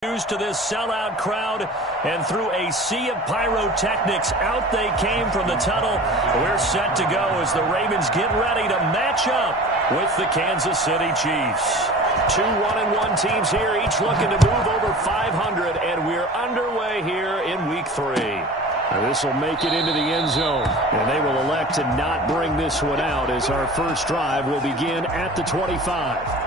To this sellout crowd, and through a sea of pyrotechnics, out they came from the tunnel. We're set to go as the Ravens get ready to match up with the Kansas City Chiefs. Two 1-1 teams here, each looking to move over 500, and we're underway here in Week 3. This will make it into the end zone, and they will elect to not bring this one out as our first drive will begin at the 25.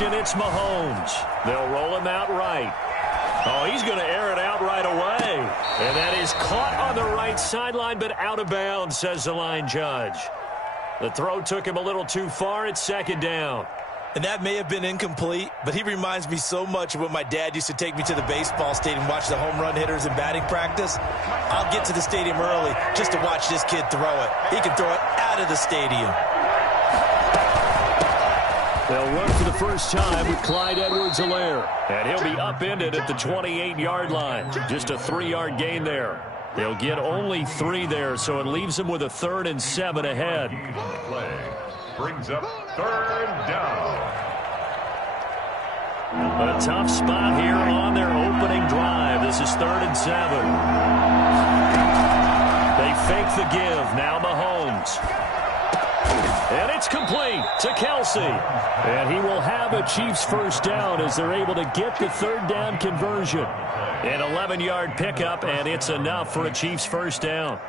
It's Mahomes. They'll roll him out right. Oh, he's going to air it out right away. And that is caught on the right sideline, but out of bounds, says the line judge. The throw took him a little too far. It's second down. And that may have been incomplete, but he reminds me so much of when my dad used to take me to the baseball stadium and watch the home run hitters in batting practice. I'll get to the stadium early just to watch this kid throw it. He can throw it out of the stadium. They'll run for the first time with Clyde Edwards-Helaire. And he'll be upended at the 28-yard line. Just a 3-yard gain there. They'll get only 3 there, so it leaves them with a 3rd and 7 ahead. Play brings up 3rd down. A tough spot here on their opening drive. This is 3rd and 7. They fake the give. Now Mahomes. And it's complete to Kelsey. And he will have a Chiefs first down as they're able to get the 3rd down conversion. An 11-yard pickup, and it's enough for a Chiefs first down.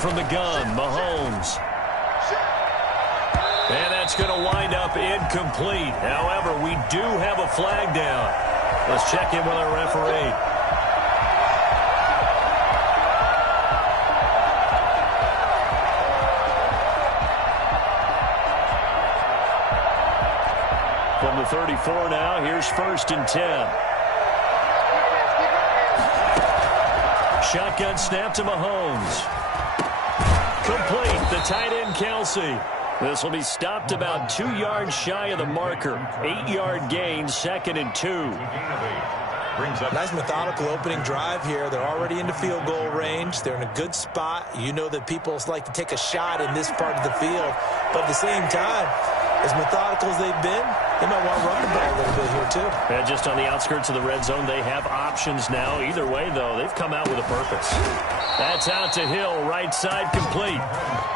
From the gun, Mahomes. And that's going to wind up incomplete. However, we do have a flag down. Let's check in with our referee. From the 34 now, here's 1st and 10. Shotgun snap to Mahomes. Complete. The tight end, Kelsey. This will be stopped about 2 yards shy of the marker. 8-yard gain, 2nd and 2. brings up... Nice methodical opening drive here. They're already into field goal range. They're in a good spot. You know that people like to take a shot in this part of the field. But at the same time, as methodical as they've been, they might want to run the ball a little bit here too. And just on the outskirts of the red zone, they have options now. Either way, though, they've come out with a purpose. That's out to Hill, right side complete.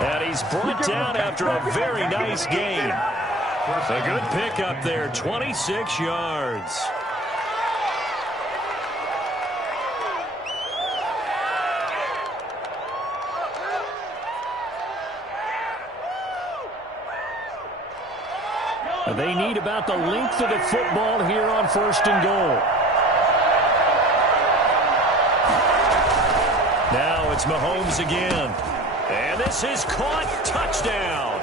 And he's brought down after a very nice gain. A good pickup there, 26 yards. They need about the length of the football here on 1st and goal. Now it's Mahomes again. And this is caught. Touchdown.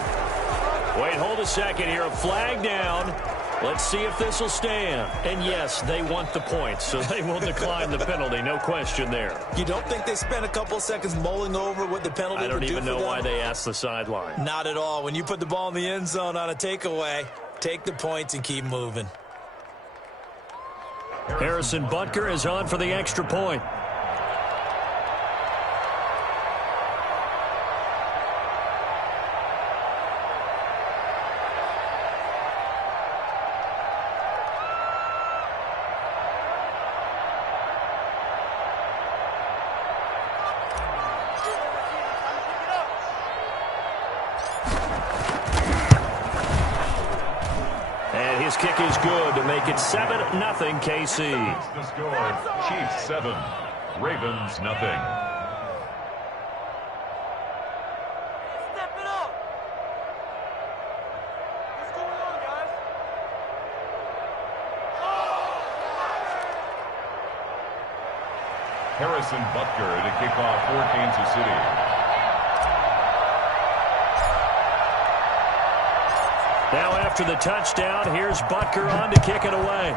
Wait, hold a second here. A flag down. Let's see if this will stand. And yes, they want the points, so they will decline the penalty. No question there. You don't think they spent a couple of seconds mulling over what the penalty would do for them? I don't even know why they asked the sideline. Not at all. When you put the ball in the end zone on a takeaway, take the points and keep moving. Harrison Butker is on for the extra point. His kick is good to make it 7-0 KC. The score, Chiefs 7, Ravens nothing. Step it up. What's going on, guys? Harrison Butker to kick off for Kansas City. Now after the touchdown, here's Butker on to kick it away.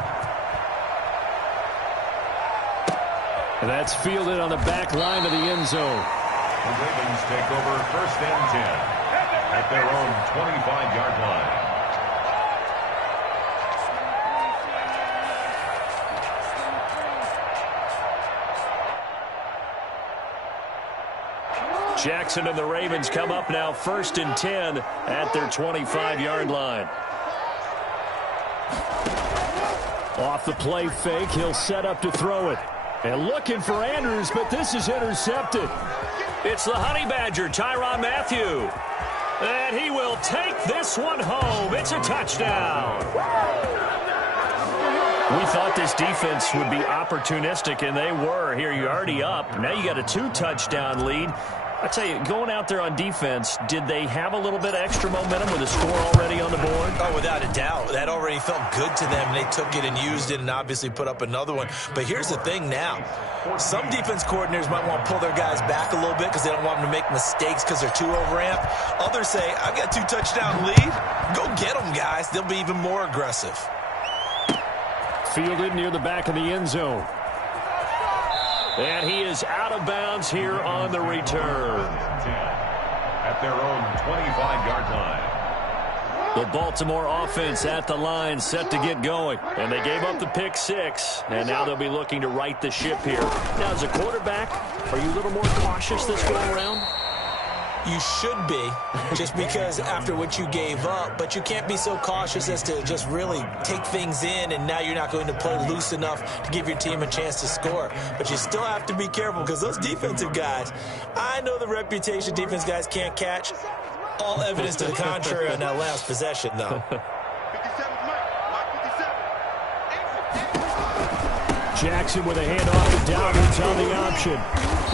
And that's fielded on the back line of the end zone. The Ravens take over 1st and 10 at their own 25-yard line. Jackson and the Ravens come up now 1st and 10 at their 25-yard line. Off the play fake, he'll set up to throw it. And looking for Andrews, but this is intercepted. It's the Honey Badger, Tyrann Mathieu. And he will take this one home. It's a touchdown. We thought this defense would be opportunistic, and they were. Here, you're already up. Now you got a 2-touchdown lead. I tell you, going out there on defense, did they have a little bit of extra momentum with a score already on the board? Oh, without a doubt. That already felt good to them. They took it and used it and obviously put up another one. But here's the thing now. Some defense coordinators might want to pull their guys back a little bit because they don't want them to make mistakes because they're too overamped. Others say, I've got 2-touchdown lead. Go get them, guys. They'll be even more aggressive. Fielded near the back of the end zone. And he is out of bounds here on the return. At their own 25-yard line. The Baltimore offense at the line, set to get going. And they gave up the pick 6, and now they'll be looking to right the ship here. Now, as a quarterback, are you a little more cautious this go around? You should be, just because after what you gave up, but you can't be so cautious as to just really take things in, and now you're not going to play loose enough to give your team a chance to score. But you still have to be careful because those defensive guys, I know the reputation defense guys can't catch. All evidence to the contrary on that last possession, though. 57 Mike. Mike 57. Jackson with a handoff to Dowdens on the option.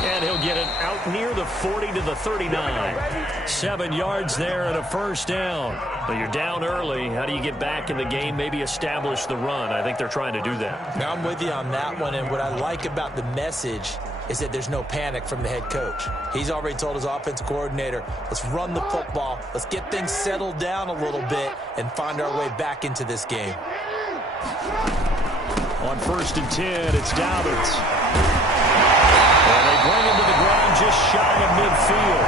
And he'll get it out near the 40 to the 39. 7 yards there and a first down. But you're down early. How do you get back in the game, maybe establish the run? I think they're trying to do that. Now I'm with you on that one, and what I like about the message is that there's no panic from the head coach. He's already told his offensive coordinator, let's run the football, let's get things settled down a little bit and find our way back into this game. On 1st and 10, it's Dowdens. And they bring him to the ground just shy of midfield.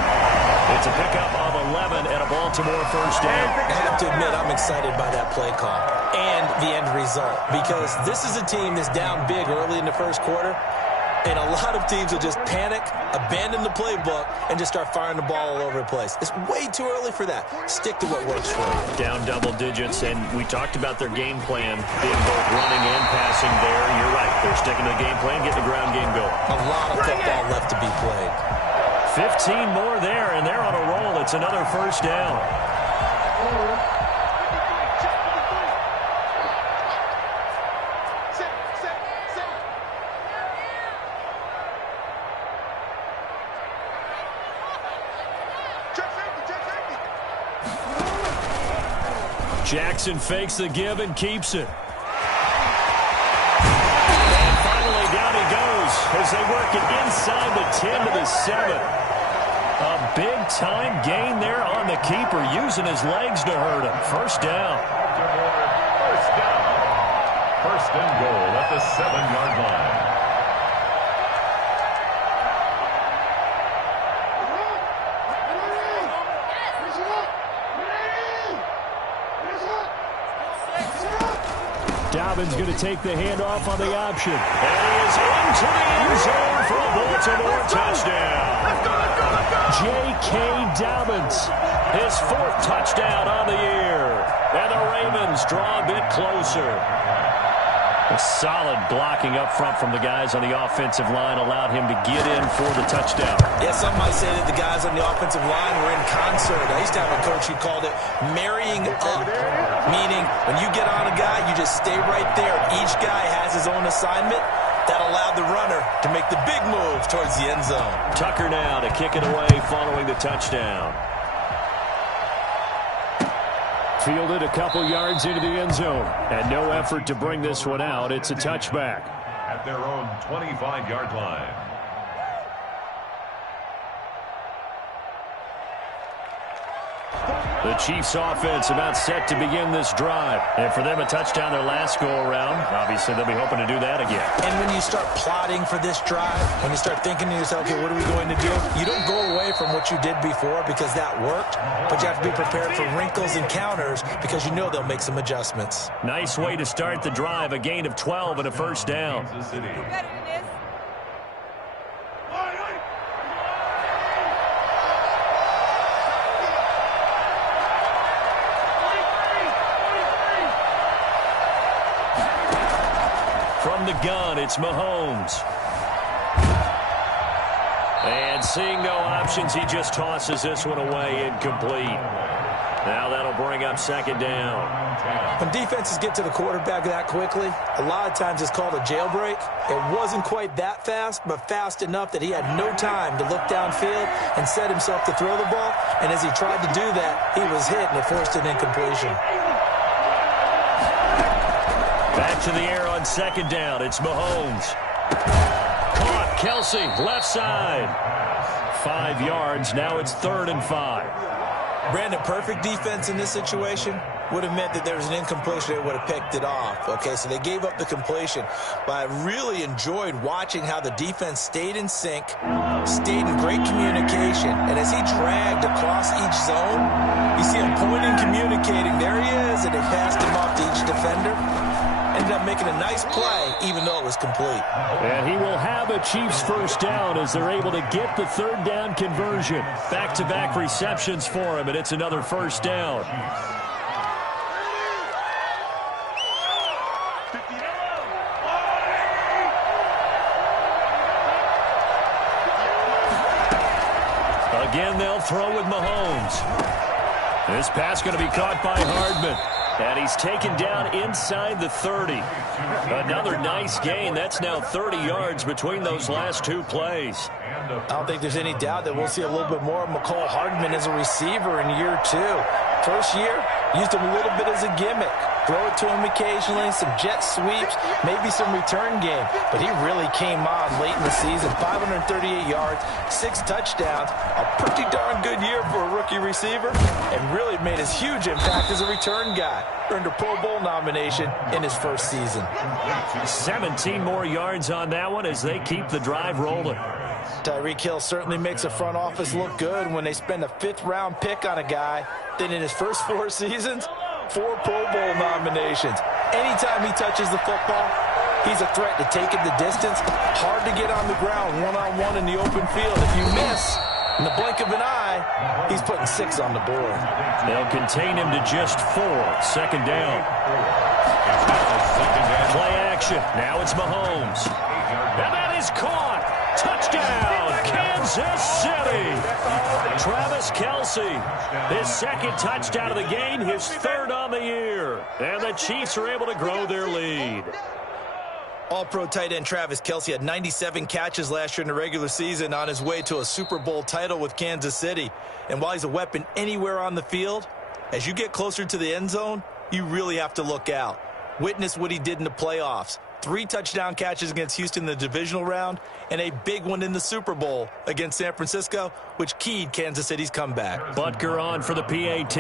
It's a pickup of 11 and a Baltimore first down. I have to admit, I'm excited by that play call and the end result, because this is a team that's down big early in the first quarter, and a lot of teams will just panic, abandon the playbook, and just start firing the ball all over the place. It's way too early for that. Stick to what works for you. Down double digits, and we talked about their game plan being both running and passing there. You're right. They're sticking to the game plan, getting the ground game going. A lot of football left to be played. 15 more there, and they're on a roll. It's another first down. Jackson fakes the give and keeps it. And finally down he goes as they work it inside the 10 to the 7. A big-time gain there on the keeper, using his legs to hurt him. First down. First down. First and goal at the 7-yard line. Dobbins going to take the handoff on the option. And he is into the end zone for a Baltimore touchdown. J.K. Dobbins, his 4th touchdown on the year. And the Ravens draw a bit closer. A solid blocking up front from the guys on the offensive line allowed him to get in for the touchdown. Yeah, some might say that the guys on the offensive line were in concert. I used to have a coach who called it marrying up, meaning when you get on a guy, you just stay right there. Each guy has his own assignment. That allowed the runner to make the big move towards the end zone. Tucker now to kick it away following the touchdown. Fielded a couple yards into the end zone. And no effort to bring this one out. It's a touchback. At their own 25-yard line. The Chiefs offense about set to begin this drive. And for them, a touchdown their last go-around. Obviously, they'll be hoping to do that again. And when you start plotting for this drive, when you start thinking to yourself, okay, what are we going to do? You don't go away from what you did before because that worked, but you have to be prepared for wrinkles and counters because you know they'll make some adjustments. Nice way to start the drive. A gain of 12 and a first down. Kansas City. From the gun, it's Mahomes. And seeing no options, he just tosses this one away, incomplete. Now that'll bring up second down. When defenses get to the quarterback that quickly, a lot of times it's called a jailbreak. It wasn't quite that fast, but fast enough that he had no time to look downfield and set himself to throw the ball. And as he tried to do that, he was hit and it forced an incompletion. Back to the air on second down. It's Mahomes. Caught. Kelsey, left side. 5 yards. Now it's 3rd and 5. Brandon, perfect defense in this situation would have meant that there was an incompletion. They would have picked it off. Okay, so they gave up the completion. But I really enjoyed watching how the defense stayed in sync, stayed in great communication. And as he dragged across each zone, you see him pointing, communicating. There he is, and they passed him off to each defender. Ended up making a nice play, even though it was complete. And he will have a Chiefs first down as they're able to get the 3rd down conversion. Back-to-back receptions for him, and it's another first down. Again, they'll throw with Mahomes. This pass going to be caught by Hardman. And he's taken down inside the 30. Another nice gain. That's now 30 yards between those last 2 plays. I don't think there's any doubt that we'll see a little bit more of McCole Hardman as a receiver in year 2. First year, used him a little bit as a gimmick. Throw it to him occasionally, some jet sweeps, maybe some return game. But he really came on late in the season. 538 yards, 6 touchdowns. A pretty darn good year for a rookie receiver. And really made his huge impact as a return guy. Earned a Pro Bowl nomination in his first season. 17 more yards on that one as they keep the drive rolling. Tyreek Hill certainly makes a front office look good when they spend a 5th-round pick on a guy. Then in his first 4 seasons, 4 Pro Bowl nominations. Anytime he touches the football, he's a threat to take him the distance. Hard to get on the ground one-on-one in the open field. If you miss, in the blink of an eye, he's putting 6 on the board. They'll contain him to just 4. Second down. Play action. Now it's Mahomes. And that is caught. Touchdown, Kansas City. Travis Kelce, his 2nd touchdown of the game, his 3rd on the year. And the Chiefs are able to grow their lead. All-pro tight end Travis Kelce had 97 catches last year in the regular season on his way to a Super Bowl title with Kansas City. And while he's a weapon anywhere on the field, as you get closer to the end zone, you really have to look out. Witness what he did in the playoffs. 3 touchdown catches against Houston in the divisional round, and a big one in the Super Bowl against San Francisco, which keyed Kansas City's comeback. Butker on for the PAT.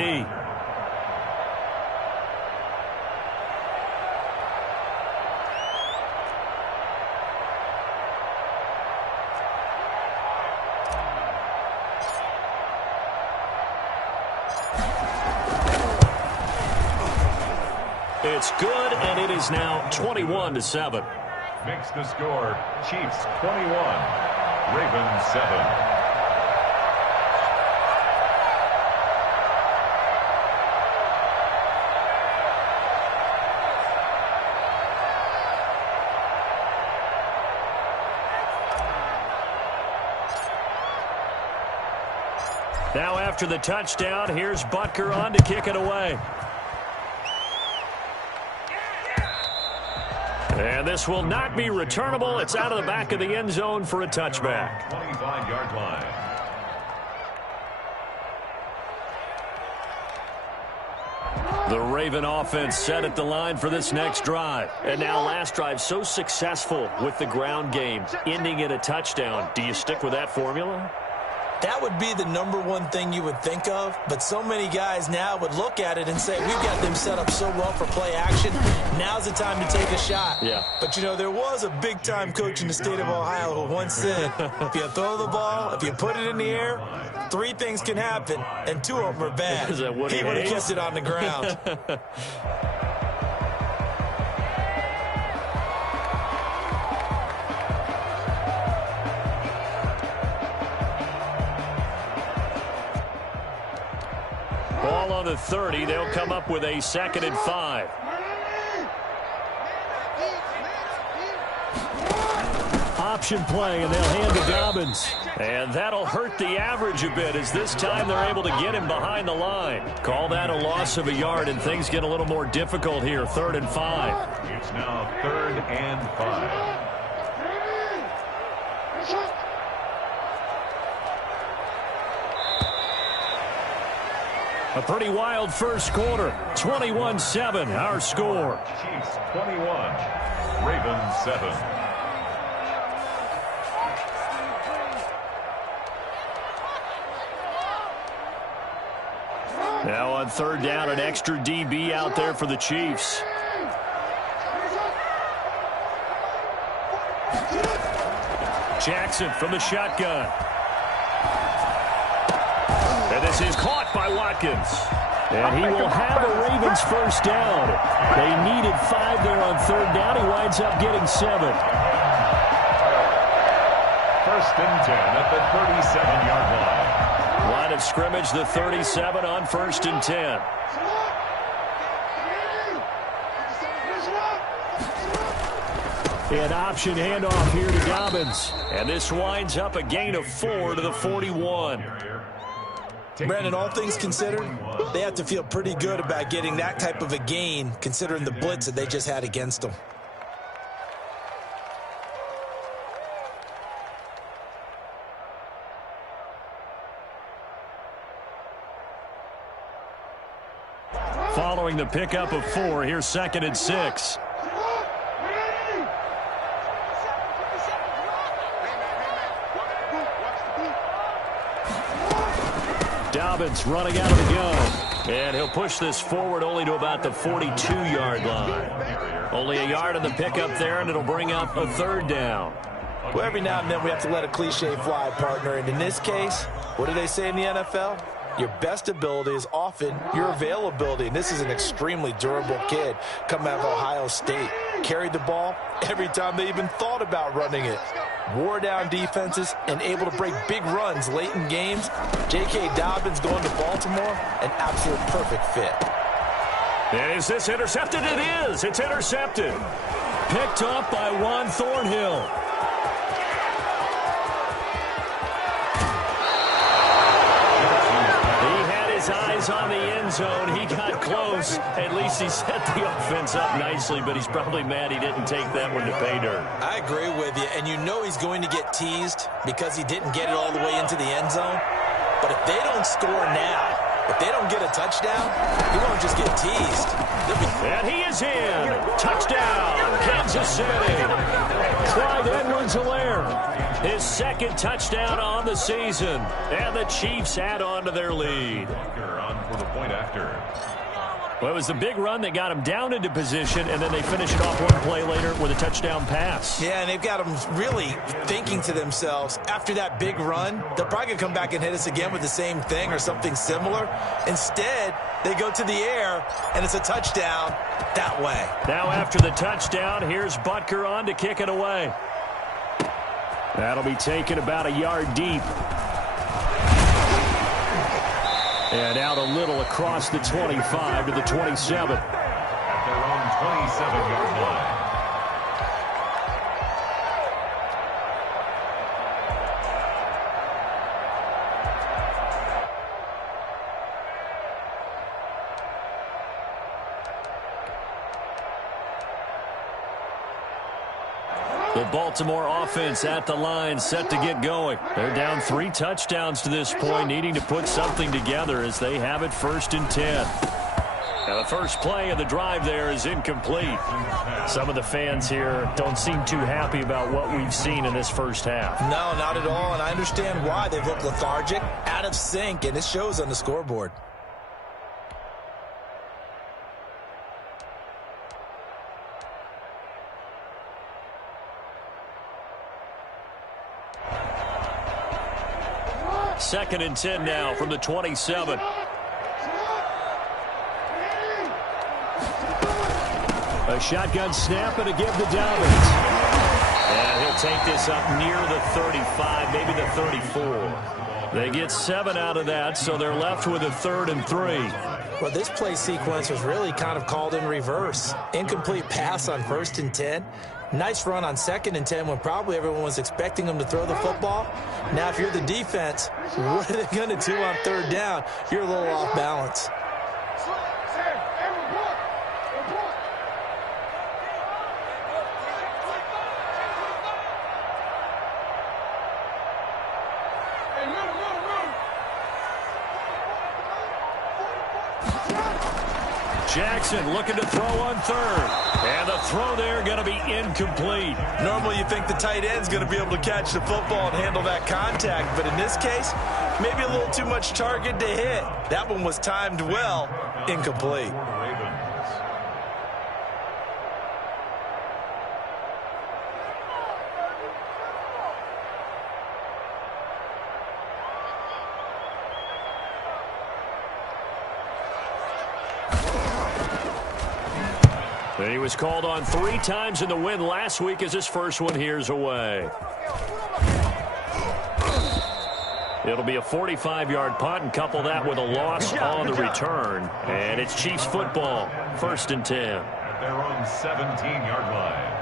It's good, and it is now 21-7. Makes the score. Chiefs 21, Ravens 7. Now after the touchdown, here's Butker on to kick it away. And this will not be returnable. It's out of the back of the end zone for a touchback. 25-yard line. The Raven offense set at the line for this next drive. And now last drive so successful with the ground game, ending in a touchdown. Do you stick with that formula? That would be the #1 thing you would think of, but so many guys now would look at it and say, we've got them set up so well for play action. Now's the time to take a shot. Yeah. But, you know, there was a big-time coach in the state of Ohio who once said, if you throw the ball, if you put it in the air, 3 things can happen, and 2 of them are bad. Is that Woody He would have Hayes? kept it on the ground. Ball on the 30. They'll come up with a 2nd and 5. Option play, and they'll hand to Dobbins. And that'll hurt the average a bit, as this time they're able to get him behind the line. Call that a loss of a yard, and things get a little more difficult here. 3rd and 5. It's now 3rd and 5. A pretty wild first quarter. 21-7, our score. Chiefs 21, Ravens 7. Now on 3rd down, an extra DB out there for the Chiefs. Jackson from the shotgun. And this is caught by Watkins. And he will have a Ravens first down. They needed 5 there on 3rd down. He winds up getting 7. 1st and 10 at the 37-yard line. Line of scrimmage, the 37 on 1st and 10. An option handoff here to Dobbins. And this winds up a gain of 4 to the 41. Brandon, all things considered, they have to feel pretty good about getting that type of a gain, considering the blitz that they just had against them. Following the pickup of 4, here's 2nd and 6. Dobbins running out of the gun. And he'll push this forward only to about the 42-yard line. Only a yard on the pickup there, and it'll bring up a 3rd down. Well, every now and then we have to let a cliche fly, partner. And in this case, what do they say in the NFL? Your best ability is often your availability. And this is an extremely durable kid coming out of Ohio State. Carried the ball every time they even thought about running it. Wore down defenses and able to break big runs late in games. J.K. Dobbins going to Baltimore, an absolute perfect fit. And is this intercepted? It is. It's intercepted. Picked up by Juan Thornhill. Eyes on the end zone. He got close. At least he set the offense up nicely, but he's probably mad he didn't take that one to pay dirt. I agree with you, and you know he's going to get teased because he didn't get it all the way into the end zone. But if they don't score now, if they don't get a touchdown, he won't just get teased. And he is in. Touchdown, Kansas City. Clyde Edwards-Helaire. His second touchdown on the season. And the Chiefs add on to their lead. On for the point after. Well, it was the big run that got him down into position, and then they finish it off one play later with a touchdown pass. Yeah, and they've got them really thinking to themselves, after that big run, they're probably going to come back and hit us again with the same thing or something similar. Instead, they go to the air, and it's a touchdown that way. Now after the touchdown, here's Butker on to kick it away. That'll be taken about a yard deep. And out a little across the 25 to the 27. At their own 27-yard line. The Baltimore offense at the line, set to get going. They're down 3 touchdowns to this point, needing to put something together as they have it 1st and 10. Now the first play of the drive there is incomplete. Some of the fans here don't seem too happy about what we've seen in this first half. No, not at all, and I understand why. They've looked lethargic, out of sync, and it shows on the scoreboard. Second and 10 now from the 27. A shotgun snap and a give to Dobbins. And he'll take this up near the 35, maybe the 34. They get 7 out of that, so they're left with a 3rd and 3. Well, this play sequence was really kind of called in reverse. Incomplete pass on 1st and 10. Nice run on 2nd and 10 when probably everyone was expecting them to throw the football. Now, if you're the defense, what are they going to do on 3rd down? You're a little off balance. Jackson looking to throw on 3rd. And the throw there going to be incomplete. Normally you think the tight end's going to be able to catch the football and handle that contact, but in this case, maybe a little too much target to hit. That one was timed well, incomplete. And he was called on 3 times in the win last week as his first one here's away. It'll be a 45-yard punt and couple that with a loss on the return. And it's Chiefs football, 1st and 10. At their own 17-yard line.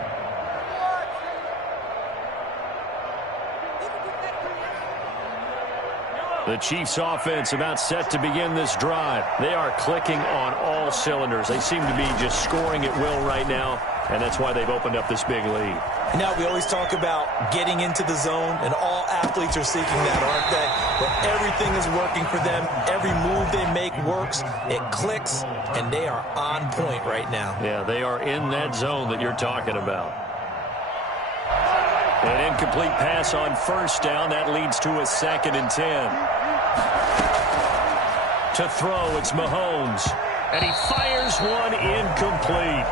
The Chiefs offense about set to begin this drive. They are clicking on all cylinders. They seem to be just scoring at will right now, and that's why they've opened up this big lead. Now, we always talk about getting into the zone, and all athletes are seeking that, aren't they? Where everything is working for them. Every move they make works. It clicks, and they are on point right now. Yeah, they are in that zone that you're talking about. An incomplete pass on 1st down. That leads to a 2nd and 10. To throw, it's Mahomes. And he fires one incomplete.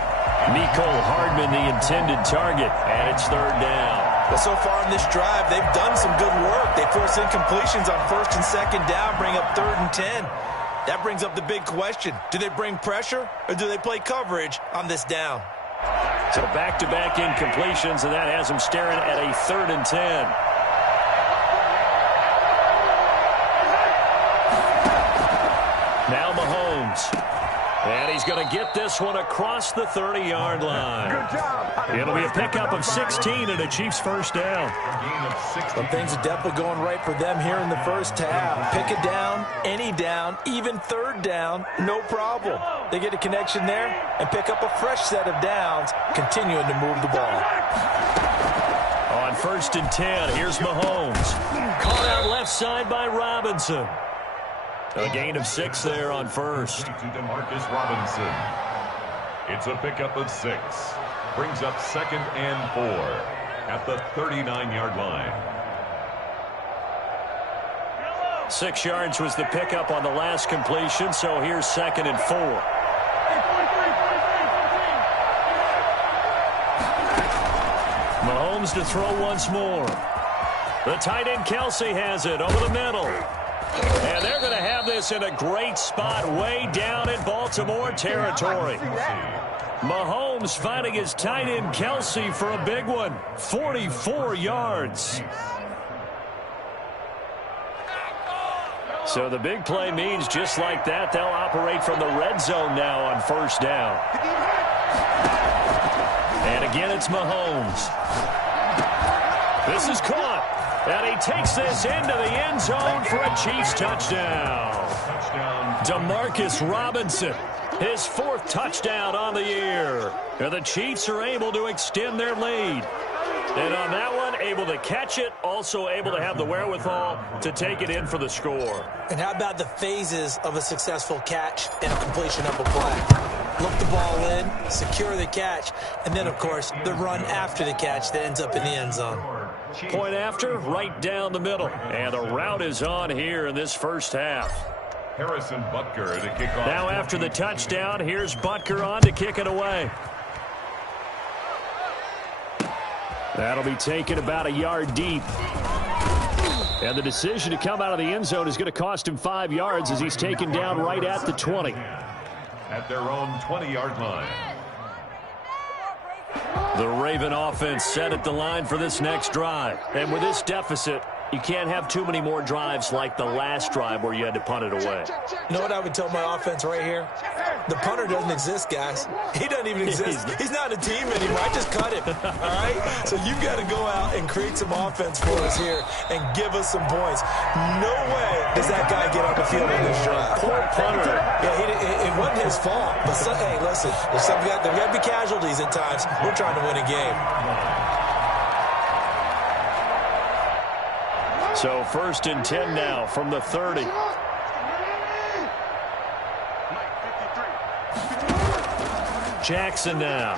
Mecole Hardman, the intended target, and it's 3rd down. But so far in this drive, they've done some good work. They force incompletions on 1st and 2nd down, bring up 3rd and 10. That brings up the big question. Do they bring pressure or do they play coverage on this down? So back-to-back incompletions, and that has them staring at a 3rd and 10. Now Mahomes. And he's going to get this one across the 30-yard line. It'll be a pickup of 16 and a Chiefs first down. But things are definitely going right for them here in the first half. Pick a down, any down, even 3rd down, no problem. They get a connection there and pick up a fresh set of downs, continuing to move the ball. On 1st and 10, here's Mahomes. Caught out left side by Robinson. A gain of 6 there on 1st. To Demarcus Robinson. It's a pickup of 6. Brings up 2nd and 4 at the 39-yard line. 6 yards was the pickup on the last completion, so here's 2nd and 4. Mahomes to throw once more. The tight end Kelce has it over the middle. And they're going to have this in a great spot way down in Baltimore territory. Mahomes finding his tight end Kelce for a big one. 44 yards. So the big play means just like that, they'll operate from the red zone now on 1st down. And again, it's Mahomes. This is caught. And he takes this into the end zone for a Chiefs touchdown. Demarcus Robinson, his 4th touchdown on the year. And the Chiefs are able to extend their lead. And on that one, able to catch it, also able to have the wherewithal to take it in for the score. And how about the phases of a successful catch and a completion of a play? Look the ball in, secure the catch, and then, of course, the run after the catch that ends up in the end zone. Point after, right down the middle. And the route is on here in this first half. Harrison Butker to kick off. Now after the touchdown, here's Butker on to kick it away. That'll be taken about a yard deep. And the decision to come out of the end zone is going to cost him 5 yards as he's taken down right at the 20. At their own 20-yard line. The Raven offense set at the line for this next drive. And with this deficit, you can't have too many more drives like the last drive where you had to punt it away. You know what I would tell my offense right here? The punter doesn't exist, guys. He doesn't even exist. He's not a team anymore. I just cut him, all right? So you've got to go out and create some offense for us here and give us some points. No way does that guy get on the field in this drive. Poor punter. Yeah, it wasn't his fault. But, hey, listen, there's got to be casualties at times. We're trying to win a game. So 1st and 10 now from the 30. Jackson now.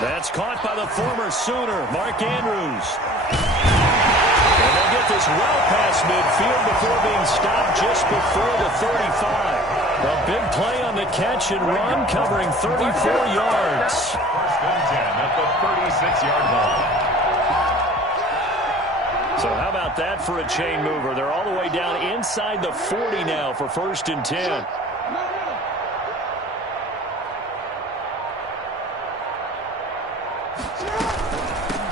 That's caught by the former Sooner, Mark Andrews. And they'll get this well past midfield before being stopped just before the 35. A big play on the catch and run, covering 34 yards. 1st and 10 at the 36-yard line. So how about that for a chain mover? They're all the way down inside the 40 now for 1st and 10.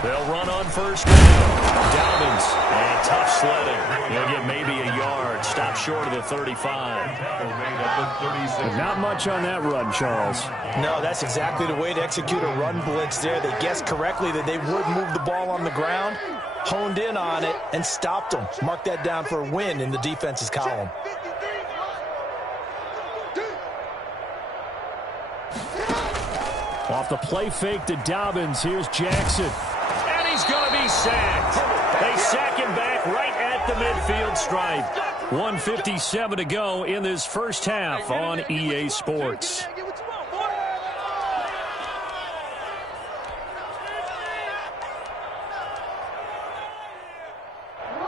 They'll run on 1st down. Dobbins, and tough sledding. He'll get maybe a yard. Stop short of the 35. Not much on that run, Charles. No, that's exactly the way to execute a run blitz there. They guessed correctly that they would move the ball on the ground, honed in on it, and stopped them. Mark that down for a win in the defense's column. Off the play fake to Dobbins, here's Jackson. And he's going to be sacked. They sack him back right at the midfield stripe. 1:57 to go in this first half on EA Sports.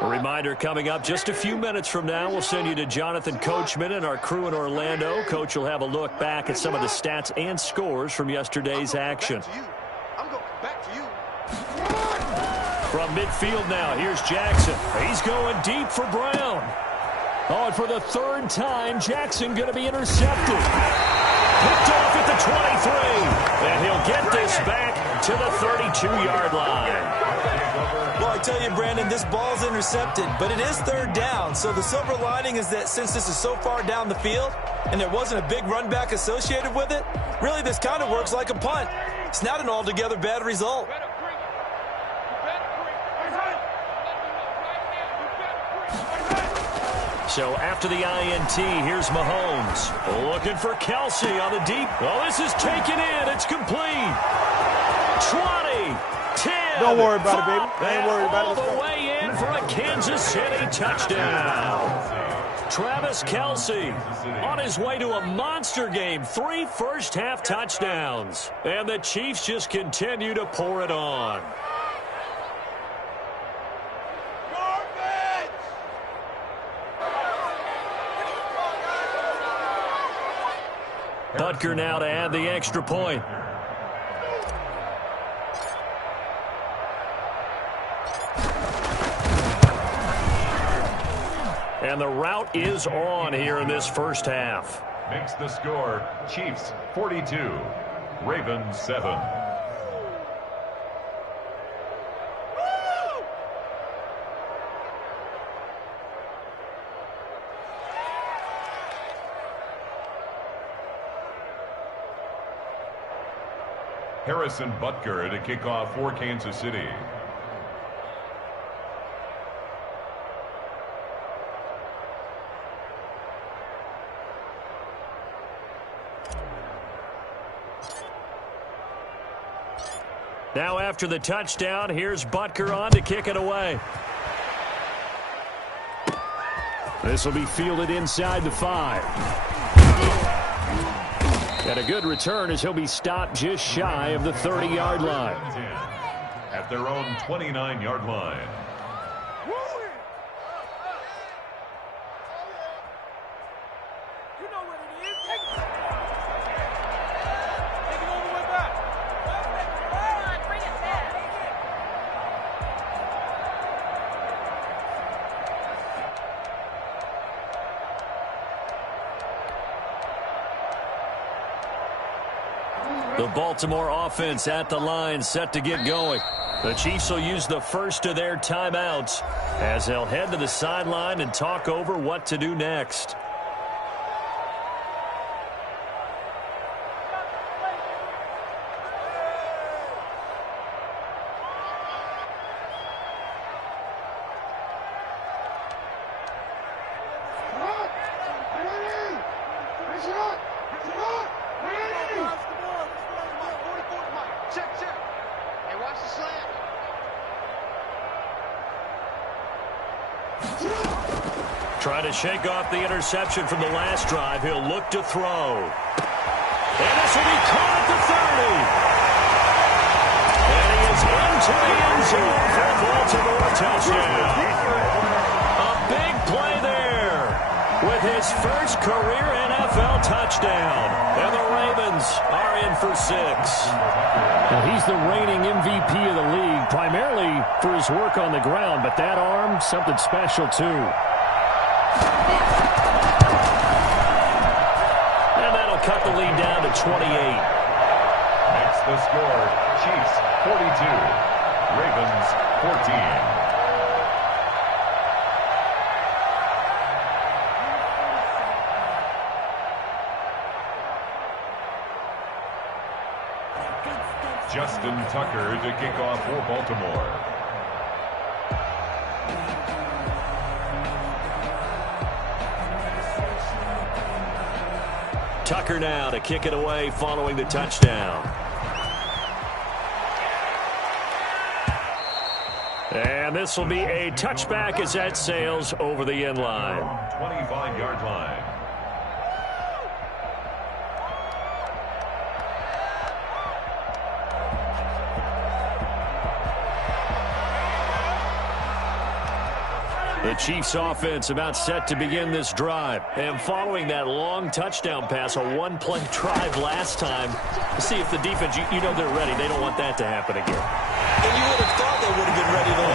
A reminder coming up just a few minutes from now, we'll send you to Jonathan Coachman and our crew in Orlando. Coach will have a look back at some of the stats and scores from yesterday's action. I'm going back to you. From midfield now, here's Jackson. He's going deep for Brown. Oh, and for the third time, Jackson going to be intercepted. Picked off at the 23. And he'll get this back to the 32-yard line. Well, I tell you, Brandon, this ball's intercepted, but it is third down. So the silver lining is that since this is so far down the field and there wasn't a big run back associated with it, really this kind of works like a punt. It's not an altogether bad result. So after the INT, here's Mahomes. Looking for Kelsey on the deep. Oh, this is taken in. It's complete. 20, 10. Don't worry about 5, it, baby. I ain't worried about it. All the way in for a Kansas City touchdown. Travis Kelsey on his way to a monster game. 3 first-half touchdowns. And the Chiefs just continue to pour it on. Butker now to add the extra point. And the route is on here in this first half. Makes the score Chiefs 42, Ravens 7. Harrison Butker to kick off for Kansas City. Now after the touchdown, here's Butker on to kick it away. This will be fielded inside the 5. And a good return as he'll be stopped just shy of the 30-yard line. At their own 29-yard line. You know what it is. Take it all the way back. Bring it back. The Baltimore offense at the line, set to get going. The Chiefs will use the first of their timeouts as they'll head to the sideline and talk over what to do next. Trying to shake off the interception from the last drive. He'll look to throw. And this will be caught at the 30. And he is into the end zone for a Baltimore touchdown. A big play there with his first career NFL touchdown. And the Ravens are in for 6. Well, he's the reigning MVP of the league, primarily for his work on the ground, but that arm, something special too. And that'll cut the lead down to 28. Makes the score Chiefs 42, Ravens 14. Justin Tucker to kick off for Baltimore. Tucker now to kick it away following the touchdown. And this will be a touchback as that sails over the end line. 25-yard line. The Chiefs offense about set to begin this drive. And following that long touchdown pass, a one-play drive last time, to see if the defense, you know they're ready. They don't want that to happen again. And you would have thought they would have been ready the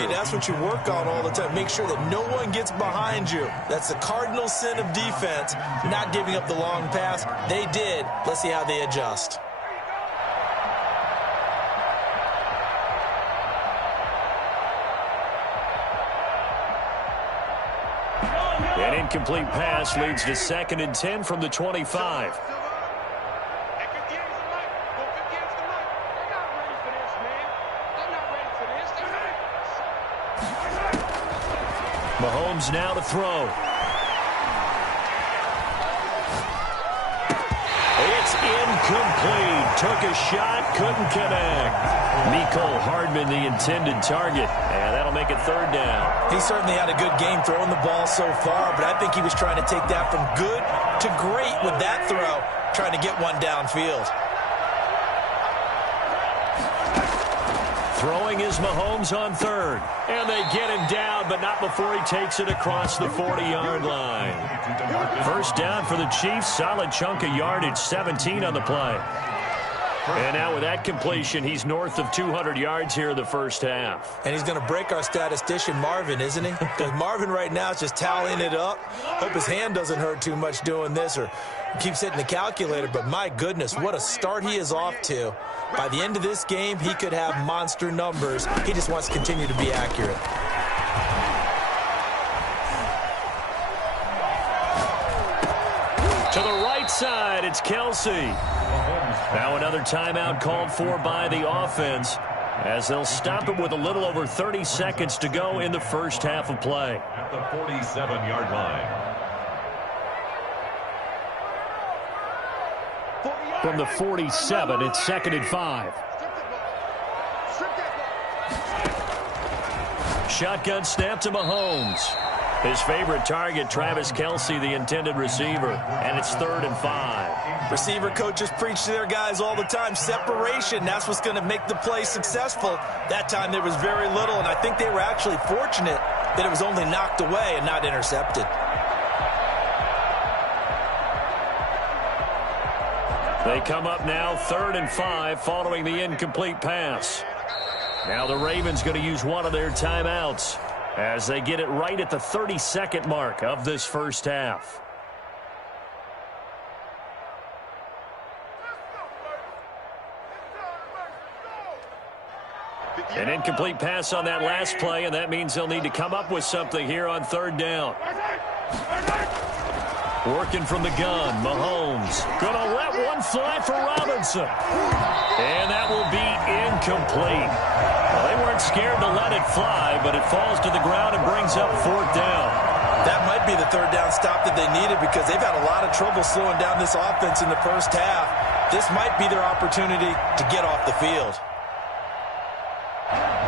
mean, that's what you work on all the time. Make sure that no one gets behind you. That's the cardinal sin of defense, not giving up the long pass. They did. Let's see how they adjust. An incomplete pass leads to 2nd and 10 from the 25. Mahomes now to throw. It's incomplete. Took a shot, couldn't connect. Mecole Hardman, the intended target, and that'll make it 3rd down. He certainly had a good game throwing the ball so far, but I think he was trying to take that from good to great with that throw, trying to get one downfield. Throwing is Mahomes on 3rd. And they get him down, but not before he takes it across the 40-yard line. 1st down for the Chiefs. Solid chunk of yardage, 17 on the play. And now with that completion, he's north of 200 yards here in the 1st half. And he's going to break our statistician Marvin, isn't he? Because Marvin right now is just tallying it up. Hope his hand doesn't hurt too much doing this or keeps hitting the calculator. But my goodness, what a start he is off to. By the end of this game, he could have monster numbers. He just wants to continue to be accurate. To the right side, it's Kelce. Now another timeout called for by the offense as they'll stop it with a little over 30 seconds to go in the 1st half of play. At the 47-yard line. From the 47, it's 2nd and 5. Shotgun snap to Mahomes. His favorite target, Travis Kelce, the intended receiver. And it's 3rd and 5. Receiver coaches preach to their guys all the time. Separation, that's what's going to make the play successful. That time there was very little, and I think they were actually fortunate that it was only knocked away and not intercepted. They come up now 3rd and 5 following the incomplete pass. Now the Ravens going to use one of their timeouts as they get it right at the 32nd mark of this 1st half. An incomplete pass on that last play, and that means they'll need to come up with something here on 3rd down. Working from the gun, Mahomes. Gonna let one fly for Robinson. And that will be incomplete. Well, they weren't scared to let it fly, but it falls to the ground and brings up 4th down. That might be the 3rd down stop that they needed because they've had a lot of trouble slowing down this offense in the 1st half. This might be their opportunity to get off the field.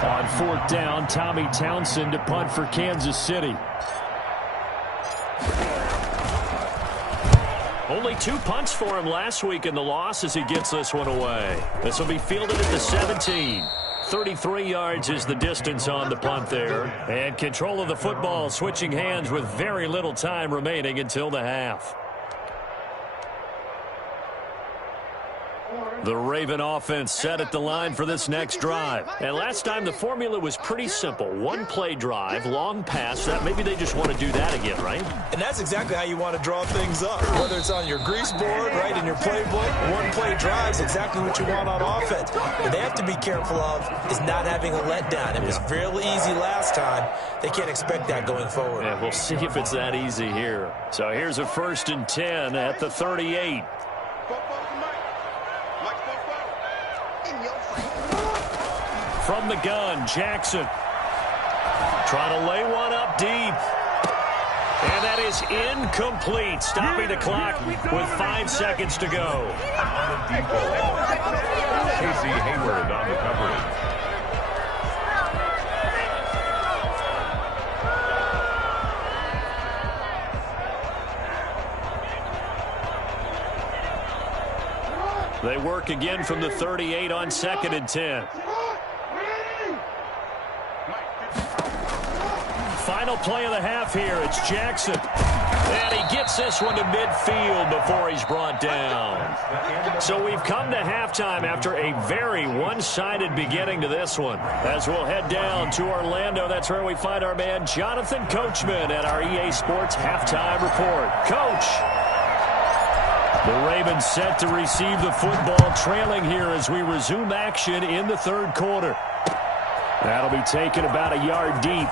On 4th down, Tommy Townsend to punt for Kansas City. Only 2 punts for him last week in the loss as he gets this one away. This will be fielded at the 17. 33 yards is the distance on the punt there. And control of the football switching hands with very little time remaining until the half. The Raven offense set at the line for this next drive. And last time the formula was pretty simple. 1-play drive, long pass. That maybe they just want to do that again, right? And that's exactly how you want to draw things up. Whether it's on your grease board, right, in your playbook, 1-play drive is exactly what you want on offense. What they have to be careful of is not having a letdown. It was fairly easy last time. They can't expect that going forward. Yeah, we'll see if it's that easy here. So here's a 1st and 10 at the 38. From the gun, Jackson. Trying to lay one up deep. And that is incomplete. Stopping the clock with 5 seconds to go. Casey Hayward on the coverage. They work again from the 38 on 2nd and 10. final play of the half here. It's Jackson. And he gets this one to midfield before he's brought down. So we've come to halftime after a very one-sided beginning to this one. As we'll head down to Orlando, that's where we find our man Jonathan Coachman at our EA Sports Halftime Report. Coach. The Ravens set to receive the football, trailing here as we resume action in the third quarter. That'll be taken about a yard deep.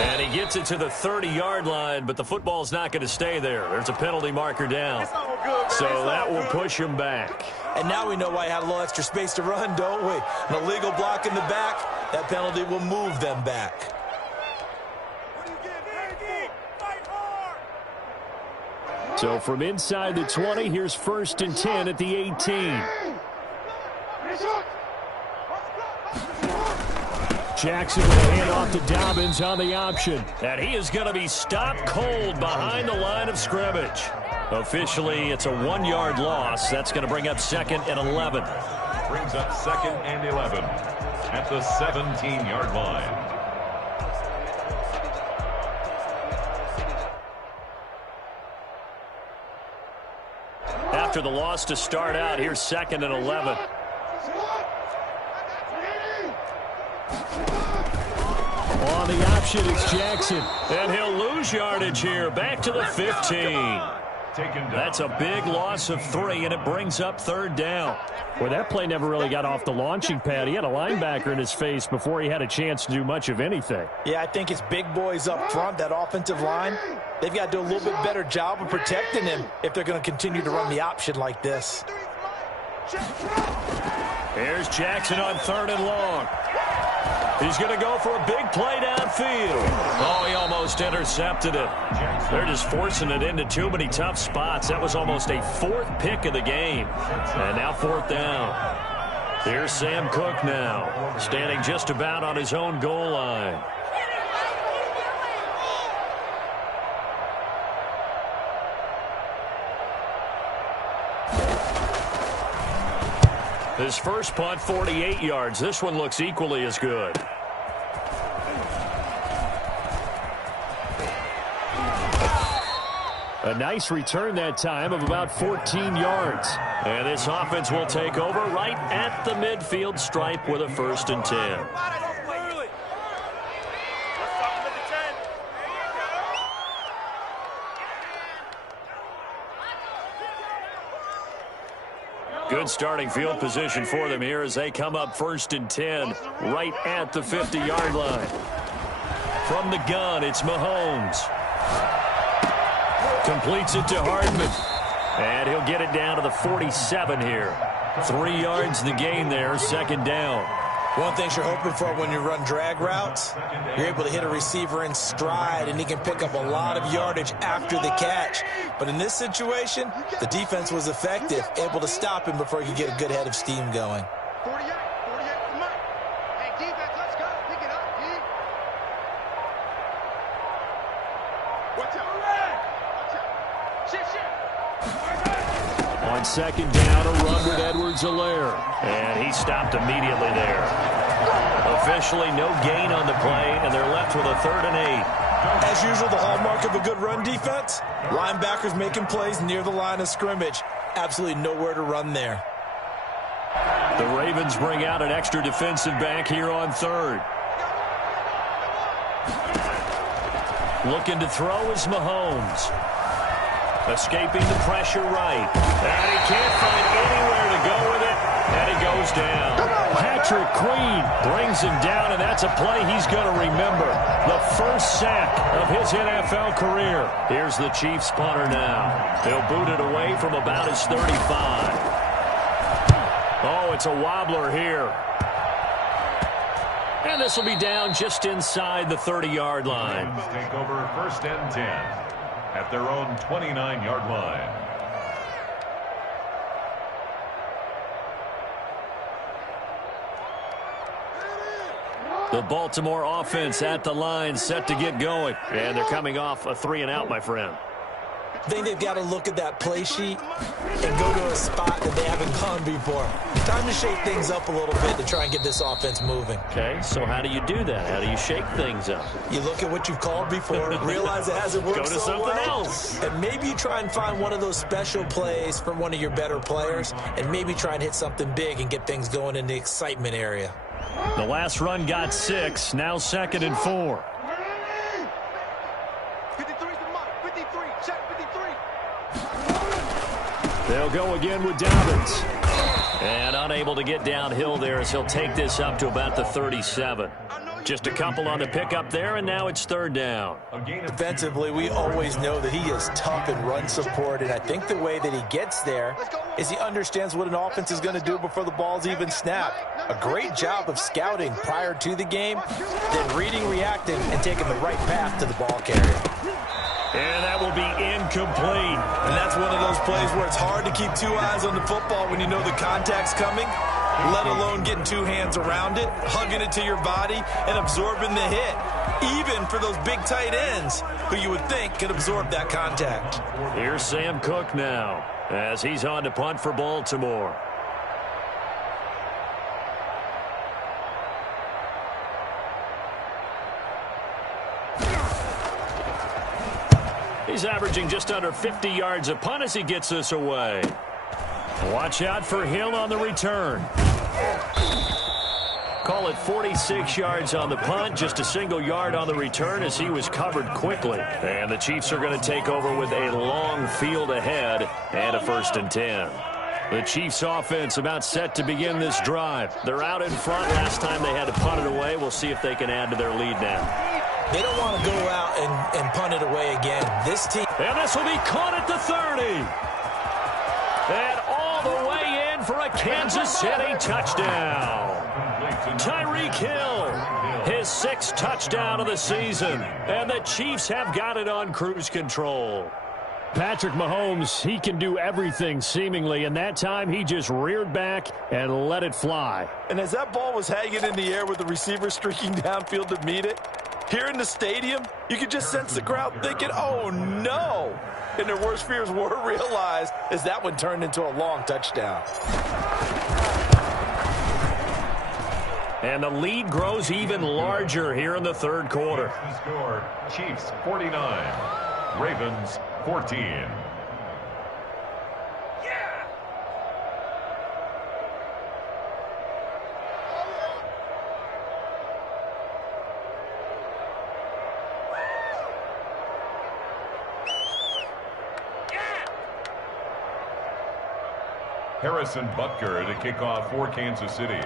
And he gets it to the 30-yard line, but the football's not going to stay there. There's a penalty marker down. So that will push him back. And now we know why he had a little extra space to run, don't we? An illegal block in the back. That penalty will move them back. So from inside the 20, here's 1st and 10 at the 18. Jackson with a handoff to Dobbins on the option. And he is going to be stopped cold behind the line of scrimmage. Officially, it's a 1-yard loss. That's going to bring up 2nd and 11. Brings up 2nd and 11 at the 17-yard line. After the loss to start out, here's 2nd and 11. On the option, it's Jackson. And he'll lose yardage here. Back to the 15. That's a big loss of 3, and it brings up 3rd down. Well, that play never really got off the launching pad. He had a linebacker in his face before he had a chance to do much of anything. Yeah, I think it's big boys up front, that offensive line. They've got to do a little bit better job of protecting him if they're going to continue to run the option like this. Here's Jackson on 3rd and long. He's going to go for a big play downfield. Oh, he almost intercepted it. They're just forcing it into too many tough spots. That was almost a 4th pick of the game. And now 4th down. Here's Sam Cook now, standing just about on his own goal line. His first punt, 48 yards. This one looks equally as good. A nice return that time of about 14 yards. And this offense will take over right at the midfield stripe with a 1st and 10. Good starting field position for them here as they come up 1st and 10 right at the 50-yard line. From the gun, it's Mahomes. Completes it to Hardman. And he'll get it down to the 47 here. 3 yards the gain there, 2nd down. One thing you're hoping for when you run drag routes, you're able to hit a receiver in stride, and he can pick up a lot of yardage after the catch. But in this situation, the defense was effective, able to stop him before he could get a good head of steam going. 48, come on. Hey, defense, let's go. Pick it up, D. Watch out. Shit. On 2nd down, a run with Edwards-Helaire. And he stopped immediately there. Officially no gain on the play, and they're left with a 3rd and 8. As usual, the hallmark of a good run defense, linebackers making plays near the line of scrimmage. Absolutely nowhere to run there. The Ravens bring out an extra defensive back here on 3rd. Looking to throw is Mahomes. Escaping the pressure right. And he can't find anywhere to go with it. And he goes down. Patrick Queen brings him down, and that's a play he's going to remember. The first sack of his NFL career. Here's the Chiefs punter now. They'll boot it away from about his 35. Oh, it's a wobbler here. And this will be down just inside the 30-yard line. Take over 1st and 10 at their own 29-yard line. The Baltimore offense at the line, set to get going. And they're coming off a 3-and-out, my friend. I think they've got to look at that play sheet and go to a spot that they haven't gone before. Time to shake things up a little bit to try and get this offense moving. Okay, so how do you do that? How do you shake things up? You look at what you've called before, realize it hasn't worked so well. Go to something else. And maybe you try and find one of those special plays from one of your better players, and maybe try and hit something big and get things going in the excitement area. The last run got 6, now 2nd and 4. 53's the mark. 53. Check 53. They'll go again with Dobbins. And unable to get downhill there as he'll take this up to about the 37. Just a couple on the pickup there, and now it's 3rd down. Defensively, we always know that he is tough in run support, and I think the way that he gets there is he understands what an offense is going to do before the ball's even snapped. A great job of scouting prior to the game, then reading, reacting, and taking the right path to the ball carrier. And that will be incomplete. And that's one of those plays where it's hard to keep 2 eyes on the football when you know the contact's coming, let alone getting 2 hands around it, hugging it to your body, and absorbing the hit, even for those big tight ends who you would think could absorb that contact. Here's Sam Cook now as he's on to punt for Baltimore. He's averaging just under 50 yards a punt as he gets this away. Watch out for Hill on the return. Call it 46 yards on the punt, just a single yard on the return as he was covered quickly. And the Chiefs are going to take over with a long field ahead and a 1st and 10. The Chiefs offense about set to begin this drive. They're out in front. Last time they had to punt it away. We'll see if they can add to their lead now. They don't want to go out and punt it away again. This team... And this will be caught at the 30. And all the way in for a Kansas City touchdown. Tyreek Hill, his 6th touchdown of the season. And the Chiefs have got it on cruise control. Patrick Mahomes, he can do everything seemingly, and that time he just reared back and let it fly. And as that ball was hanging in the air with the receiver streaking downfield to meet it, here in the stadium, you could just sense the crowd thinking, oh, no. And their worst fears were realized as that one turned into a long touchdown. And the lead grows even larger here in the 3rd quarter. The score, Chiefs 49, Ravens 14. Harrison Butker to kick off for Kansas City.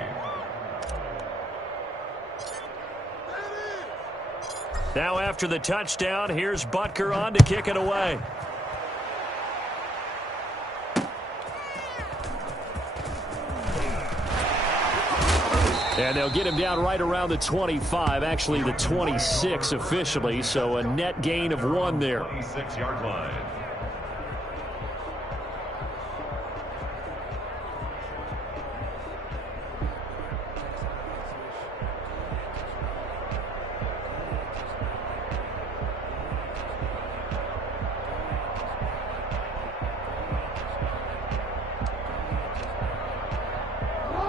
Now after the touchdown, here's Butker on to kick it away. And they'll get him down right around the 25, actually the 26 officially, so a net gain of 1 there. 26-yard line.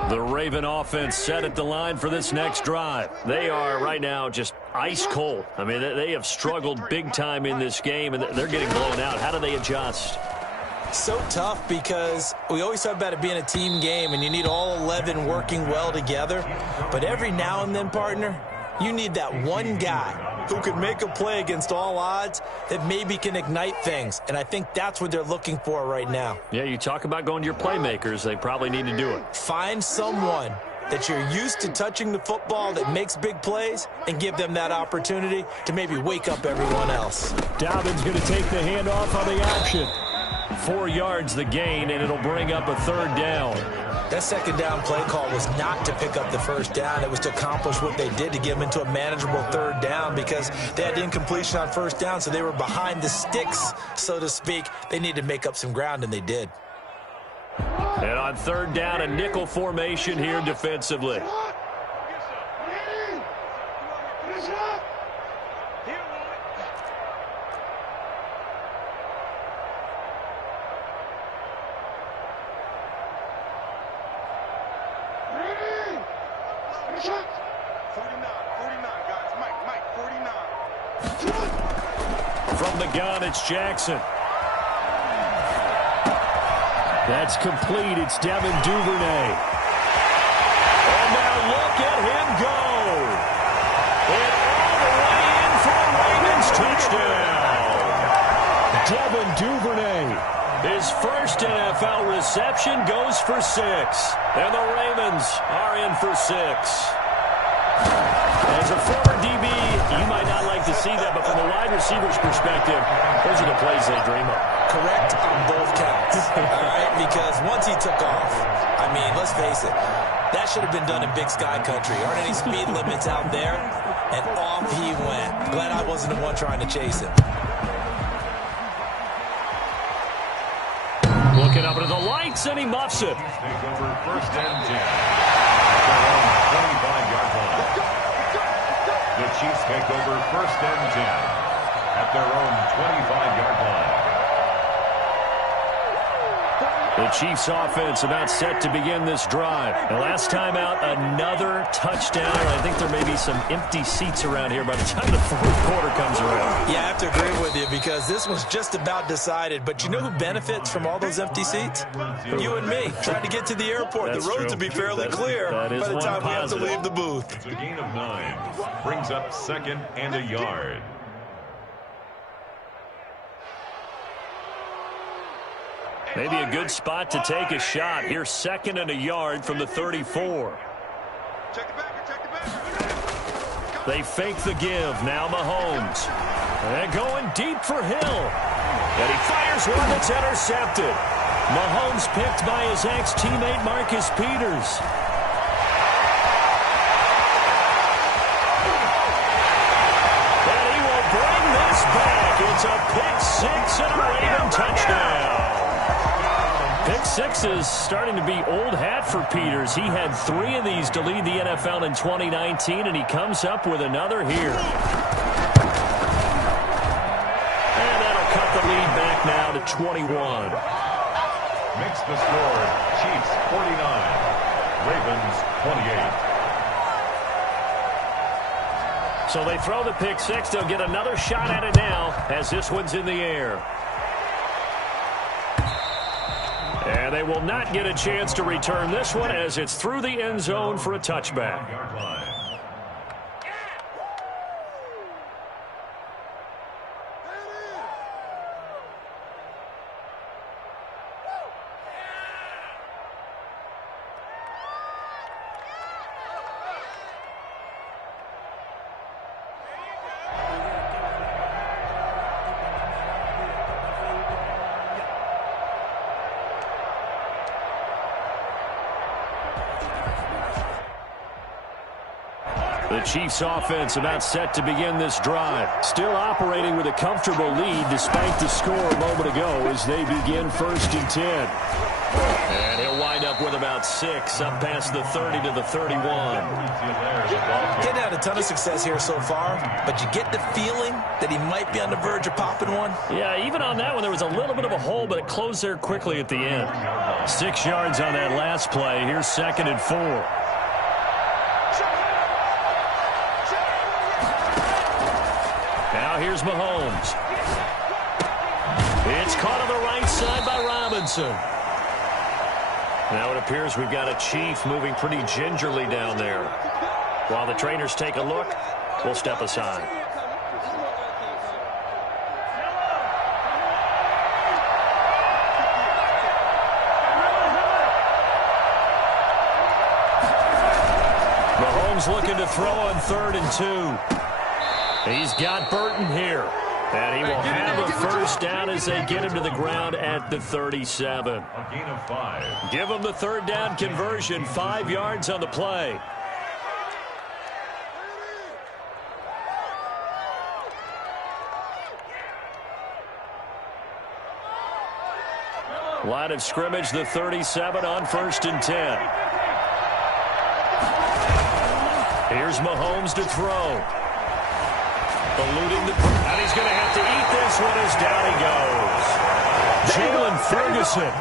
The Raven offense set at the line for this next drive. They are right now just ice cold. I mean, they have struggled big time in this game, and they're getting blown out. How do they adjust? So tough because we always talk about it being a team game, and you need all 11 working well together. But every now and then, partner, you need that one guy who can make a play against all odds that maybe can ignite things. And I think that's what they're looking for right now. Yeah, you talk about going to your playmakers. They probably need to do it. Find someone that you're used to touching the football that makes big plays and give them that opportunity to maybe wake up everyone else. Dobbins going to take the handoff on the option. 4 yards the gain, and it'll bring up a 3rd down. That 2nd down play call was not to pick up the 1st down. It was to accomplish what they did to get them into a manageable 3rd down because they had incompletion on 1st down, so they were behind the sticks, so to speak. They needed to make up some ground, and they did. And on 3rd down, a nickel formation here defensively. Shot. 49, guys. Mike, 49. From the gun, it's Jackson. That's complete. It's Devin Duvernay. And now look at him go. And all the way in for a Ravens touchdown. Devin Duvernay. His first NFL reception goes for 6. And the Ravens are in for 6. As a former DB, you might not like to see that, but from a wide receiver's perspective, those are the plays they dream of. Correct on both counts, all right? Because once he took off, I mean, let's face it, that should have been done in Big Sky Country. Aren't any speed limits out there? And off he went. Glad I wasn't the one trying to chase him. Looking up into the lights, and he muffs it. Take over first and 10. Their own 25-yard line. The Chiefs take over first and 10 at their own 25-yard line. The Chiefs offense about set to begin this drive. And last time out, another touchdown. I think there may be some empty seats around here by the time the fourth quarter comes around. Yeah, I have to agree with you because this was just about decided. But you know who benefits from all those empty seats? You and me, trying to get to the airport. That's the roads true. will be fairly clear that is by the time we have to positive. leave the booth. It's a gain of 9. Brings up second and a yard. Maybe a good spot to take a shot. Here's second and a yard from the 34. Check the back. They fake the give. Now Mahomes. And going deep for Hill. And he fires one that's intercepted. Mahomes picked by his ex-teammate Marcus Peters. And he will bring this back. It's a pick 6 and a Raven touchdown. Pick 6 is starting to be old hat for Peters. He had 3 of these to lead the NFL in 2019, and he comes up with another here. And that'll cut the lead back now to 21. Makes the score Chiefs 49, Ravens 28. So they throw the pick 6. They'll get another shot at it now as this one's in the air. And they will not get a chance to return this one as it's through the end zone for a touchback. Yard line. The Chiefs offense about set to begin this drive. Still operating with a comfortable lead despite the score a moment ago as they begin first and 10. And he'll wind up with about 6 up past the 30 to the 31. Getting had a ton of success here so far, but you get the feeling that he might be on the verge of popping one. Yeah, even on that one, there was a little bit of a hole, but it closed there quickly at the end. 6 yards on that last play. Here's second and 4. Now here's Mahomes. It's caught on the right side by Robinson. Now it appears we've got a Chief moving pretty gingerly down there. While the trainers take a look, we'll step aside. Mahomes looking to throw on 3rd and 2. He's got Burton here. And he will have a first down as they get him to the ground at the 37. A gain of 5. Give him the 3rd down conversion. 5 yards on the play. Line of scrimmage, the 37 on 1st and 10. Here's Mahomes to throw. Eluding the... And he's going to have to eat this one as down he goes. Jalen Ferguson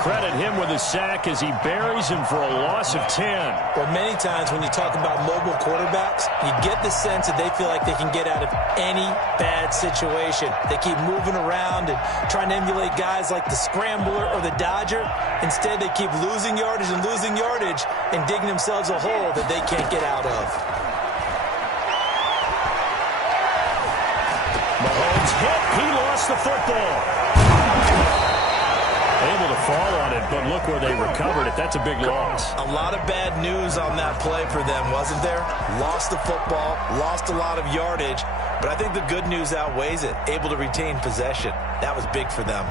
credit him with a sack as he buries him for a loss of 10. Well, many times when you talk about mobile quarterbacks, you get the sense that they feel like they can get out of any bad situation. They keep moving around and trying to emulate guys like the scrambler or the dodger. Instead, they keep losing yardage and digging themselves a hole that they can't get out of. Mahomes hit. He lost the football. Able to fall on it, but look where they recovered it. That's a big loss. A lot of bad news on that play for them, wasn't there? Lost the football, lost a lot of yardage, but I think the good news outweighs it. Able to retain possession. That was big for them.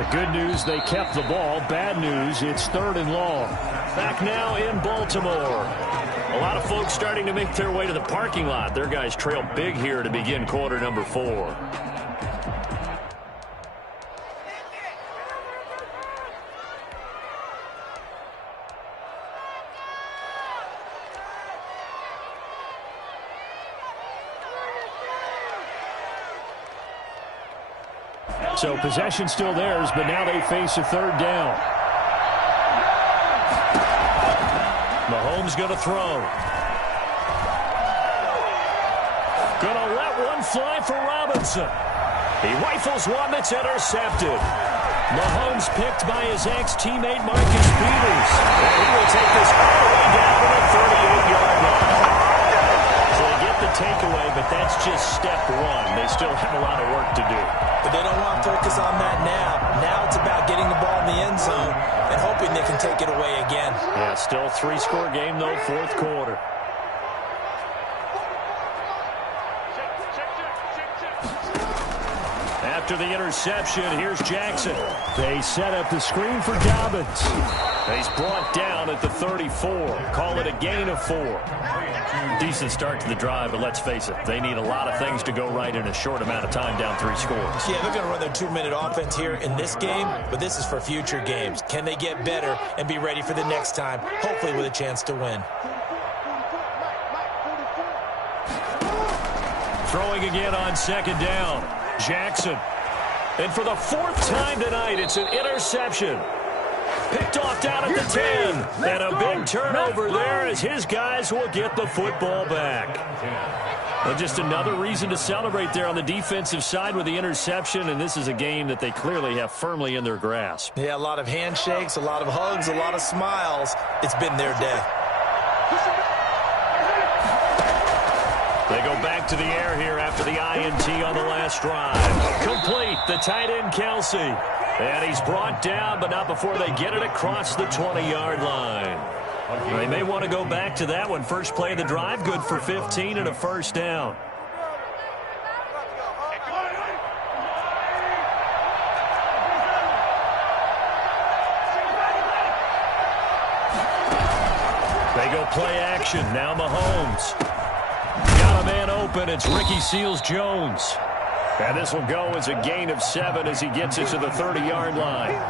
The good news, they kept the ball. Bad news, it's 3rd and long. Back now in Baltimore. A lot of folks starting to make their way to the parking lot. Their guys trail big here to begin quarter number 4. So possession still theirs, but now they face a 3rd down. Mahomes going to throw. Going to let one fly for Robinson. He rifles one that's intercepted. Mahomes picked by his ex-teammate Marcus Peters. And he will take this all the way down to the 38-yard line. So they get the takeaway, but that's just step 1. They still have a lot of work to do. But they don't want to focus on that now. Now it's about getting the ball in the end zone and hoping they can take it away again. Yeah, still 3-score game, though, 4th quarter. After the interception, here's Jackson. They set up the screen for Dobbins. He's brought down at the 34. Call it a gain of 4. Decent start to the drive, but let's face it, they need a lot of things to go right in a short amount of time, down 3 scores. Yeah, they're going to run their 2-minute offense here in this game, but this is for future games. Can they get better and be ready for the next time, hopefully with a chance to win? Throwing again on 2nd down. Jackson. And for the 4th time tonight, it's an interception. Picked off down at the 10. And a big turnover there as his guys will get the football back. Well, just another reason to celebrate there on the defensive side with the interception, and this is a game that they clearly have firmly in their grasp. Yeah, a lot of handshakes, a lot of hugs, a lot of smiles. It's been their day. They go back to the air here after the INT on the last drive. Complete, the tight end Kelsey. And he's brought down, but not before they get it across the 20-yard line. They may want to go back to that one. First play of the drive, good for 15 and a 1st down. They go play action. Now Mahomes. Got a man open. It's Ricky Seals-Jones. And this will go as a gain of 7 as he gets it to the 30-yard line.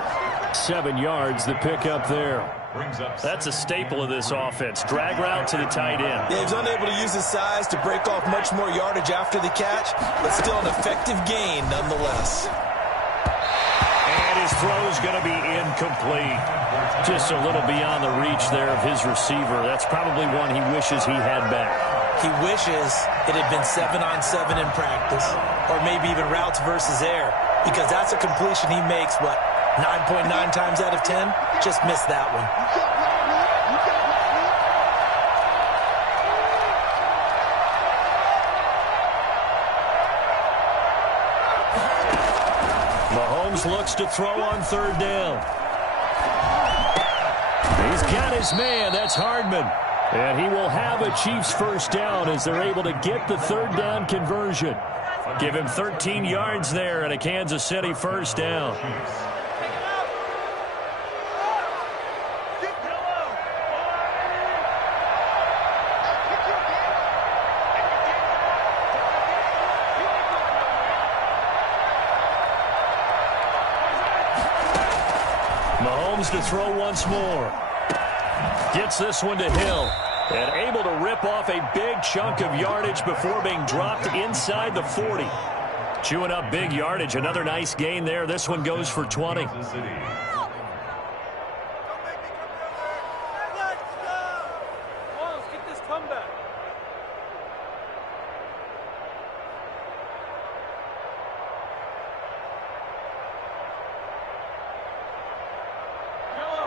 7 yards, the pickup there. That's a staple of this offense. Drag route to the tight end. Yeah, he's unable to use his size to break off much more yardage after the catch, but still an effective gain nonetheless. And his throw's going to be incomplete. Just a little beyond the reach there of his receiver. That's probably one he wishes he had back. He wishes it had been 7-on-7 in practice, or maybe even routes versus air, because that's a completion he makes, what, 9.9 times out of 10? Just missed that one. Mahomes looks to throw on 3rd down. He's got his man. That's Hardman. And he will have a Chiefs 1st down as they're able to get the 3rd down conversion. Give him 13 yards there and a Kansas City 1st down. Mahomes to throw once more. Gets this one to Hill. And able to rip off a big chunk of yardage before being dropped inside the 40. Chewing up big yardage. Another nice gain there. This one goes for 20. Kansas City.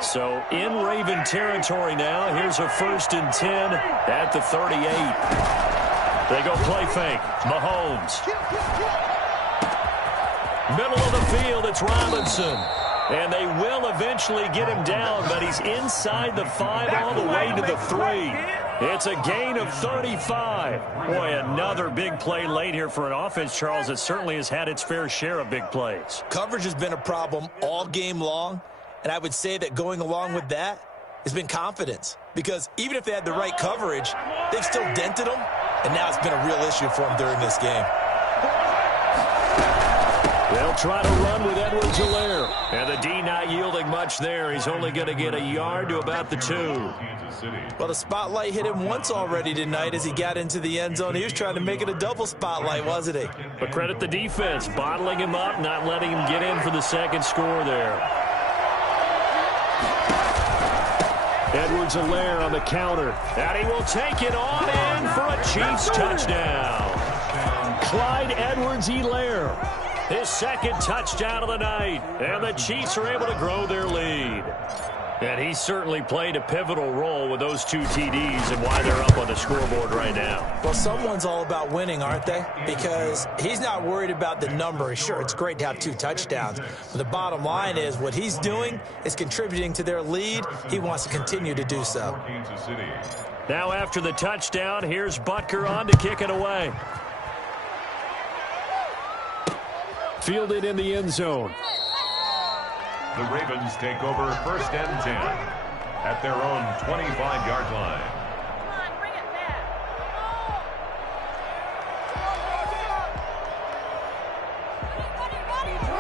So in Raven territory now. Here's a 1st and 10 at the 38. They go play fake. Mahomes. Middle of the field, it's Robinson. And they will eventually get him down, but he's inside the 5 all the way to the 3. It's a gain of 35. Boy, another big play late here for an offense, Charles, that certainly has had its fair share of big plays. Coverage has been a problem all game long, and I would say that going along with that has been confidence. Because even if they had the right coverage, they've still dented them, and now it's been a real issue for them during this game. They'll try to run with Edwards-Helaire. And the D not yielding much there. He's only going to get a yard to about the 2. Well, the spotlight hit him once already tonight as he got into the end zone. He was trying to make it a double spotlight, wasn't he? But credit the defense, bottling him up, not letting him get in for the second score there. Edwards-Helaire on the counter. And he will take it on in for a Chiefs touchdown. Clyde Edwards-Helaire. His second touchdown of the night. And the Chiefs are able to grow their lead. And he certainly played a pivotal role with those 2 TDs and why they're up on the scoreboard right now. Well, someone's all about winning, aren't they? Because he's not worried about the number. Sure, it's great to have 2 touchdowns. But the bottom line is what he's doing is contributing to their lead. He wants to continue to do so. Now after the touchdown, here's Butker on to kick it away. Fielded in the end zone. The Ravens take over 1st and 10 at their own 25-yard line. Come on, bring it back.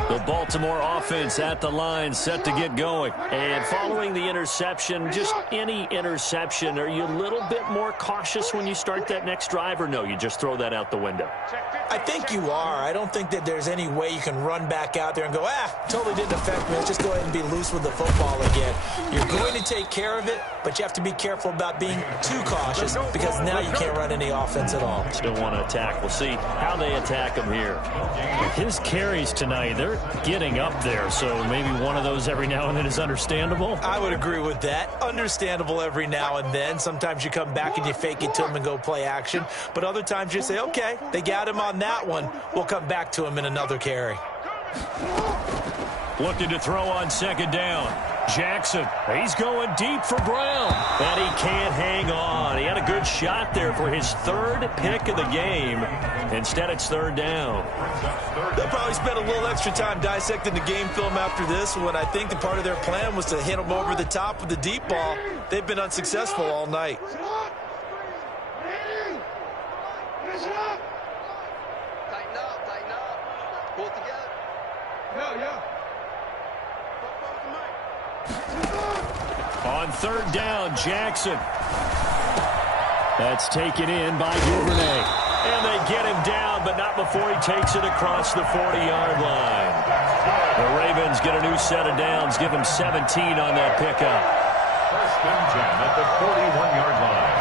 The Baltimore offense at the line, set to get going. And following the interception, just any interception, are you a little bit more cautious when you start that next drive, or no, you just throw that out the window? I think you are. I don't think that there's any way you can run back out there and go, totally didn't affect me. Let's just go ahead and be loose with the football again. You're going to take care of it, but you have to be careful about being too cautious because now you can't run any offense at all. Still want to attack. We'll see how they attack him here. His carries tonight, they're getting up there, so maybe one of those every now and then is understandable. I would agree with that. Understandable every now and then. Sometimes you come back and you fake it to him and go play action, but other times you say, okay, they got him on that one. We'll come back to him in another carry. Looking to throw on 2nd down. Jackson, he's going deep for Brown. And he can't hang on. He had a good shot there for his 3rd pick of the game. Instead, it's 3rd down. They'll probably spend a little extra time dissecting the game film after this when I think the part of their plan was to hit them over the top with the deep ball. They've been unsuccessful all night. Tighten up. Pull it together. Yeah. On 3rd down, Jackson. That's taken in by Duvernay. And they get him down, but not before he takes it across the 40-yard line. The Ravens get a new set of downs, give him 17 on that pickup. 1st and 10 at the 41-yard line.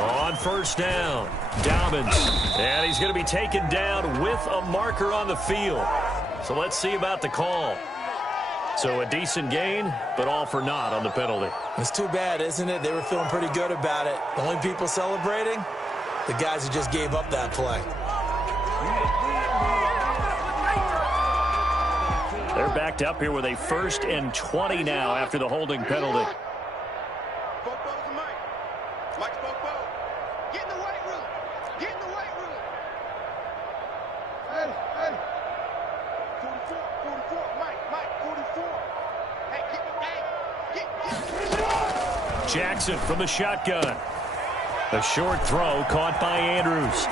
On 1st down, Dobbins. And he's going to be taken down with a marker on the field. So let's see about the call. So a decent gain, but all for naught on the penalty. It's too bad, isn't it? They were feeling pretty good about it. The only people celebrating, the guys who just gave up that play. They're backed up here with a 1st and 20 now after the holding penalty. Get in the weight room. Get in the weight room. Hey. 44. Mike, 44. Hey, get. Jackson from the shotgun. A short throw caught by Andrews.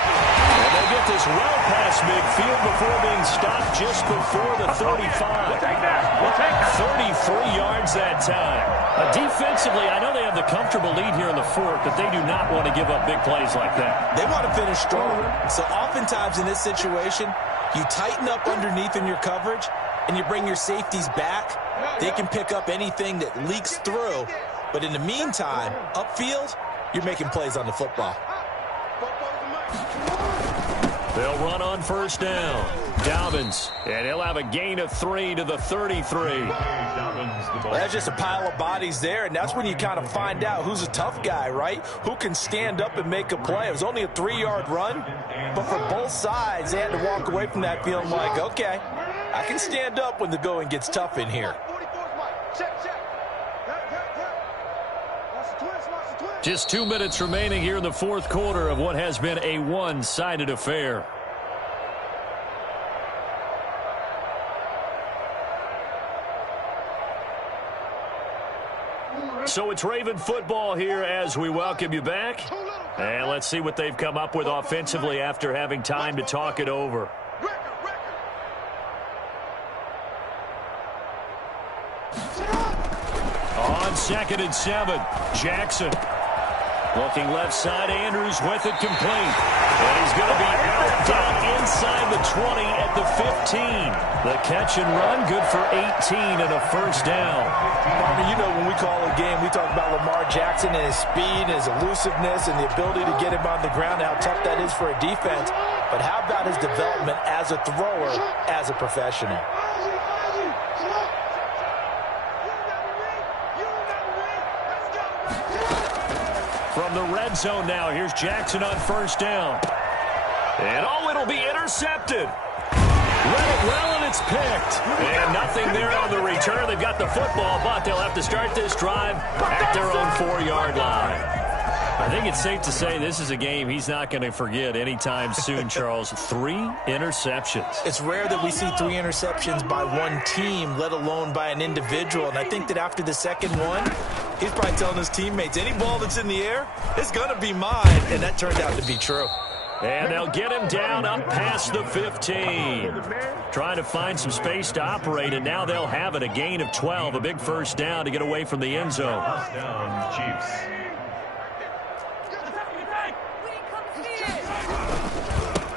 And they'll get this well past midfield before being stopped just before the 35. We'll take that. We'll take that. 33 yards that time. Defensively, I know they have the comfortable lead here in the fourth, but they do not want to give up big plays like that. They want to finish strong. So oftentimes in this situation, you tighten up underneath in your coverage, and you bring your safeties back. They can pick up anything that leaks through. But in the meantime, upfield, you're making plays on the football. They'll run on first down. Dobbins, and he'll have a gain of 3 to the 33. That's just a pile of bodies there, and that's when you kind of find out who's a tough guy, right? Who can stand up and make a play. It was only a 3-yard run, but for both sides, they had to walk away from that feeling like, okay, I can stand up when the going gets tough in here. Just 2 minutes remaining here in the fourth quarter of what has been a one-sided affair. So it's Raven football here as we welcome you back. And let's see what they've come up with offensively after having time to talk it over. On 2nd and 7, Jackson. Looking left side, Andrews with it complete. And he's going to be out down inside the 20 at the 15. The catch and run, good for 18 and a first down. Farmer, you know when we call a game, we talk about Lamar Jackson and his speed and his elusiveness and the ability to get him on the ground, how tough that is for a defense. But how about his development as a thrower, as a professional? From the red zone now, here's Jackson on first down. And it'll be intercepted. Read it well, and it's picked. And nothing there on the return. They've got the football, but they'll have to start this drive at their own 4-yard line. I think it's safe to say this is a game he's not going to forget anytime soon, Charles. 3 interceptions. It's rare that we see 3 interceptions by one team, let alone by an individual. And I think that after the second one, he's probably telling his teammates, any ball that's in the air, it's going to be mine. And that turned out to be true. And they'll get him down up past the 15. Trying to find some space to operate, and now they'll have it. A gain of 12, a big first down to get away from the end zone. Down, Chiefs.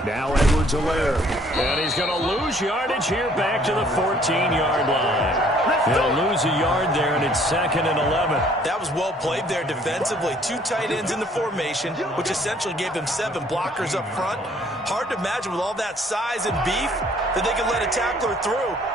Now Edwards-Helaire, and he's going to lose yardage here back to the 14-yard line. He'll lose a yard there, and it's 2nd and 11. That was well played there defensively. 2 tight ends in the formation, which essentially gave them 7 blockers up front. Hard to imagine with all that size and beef that they could let a tackler through.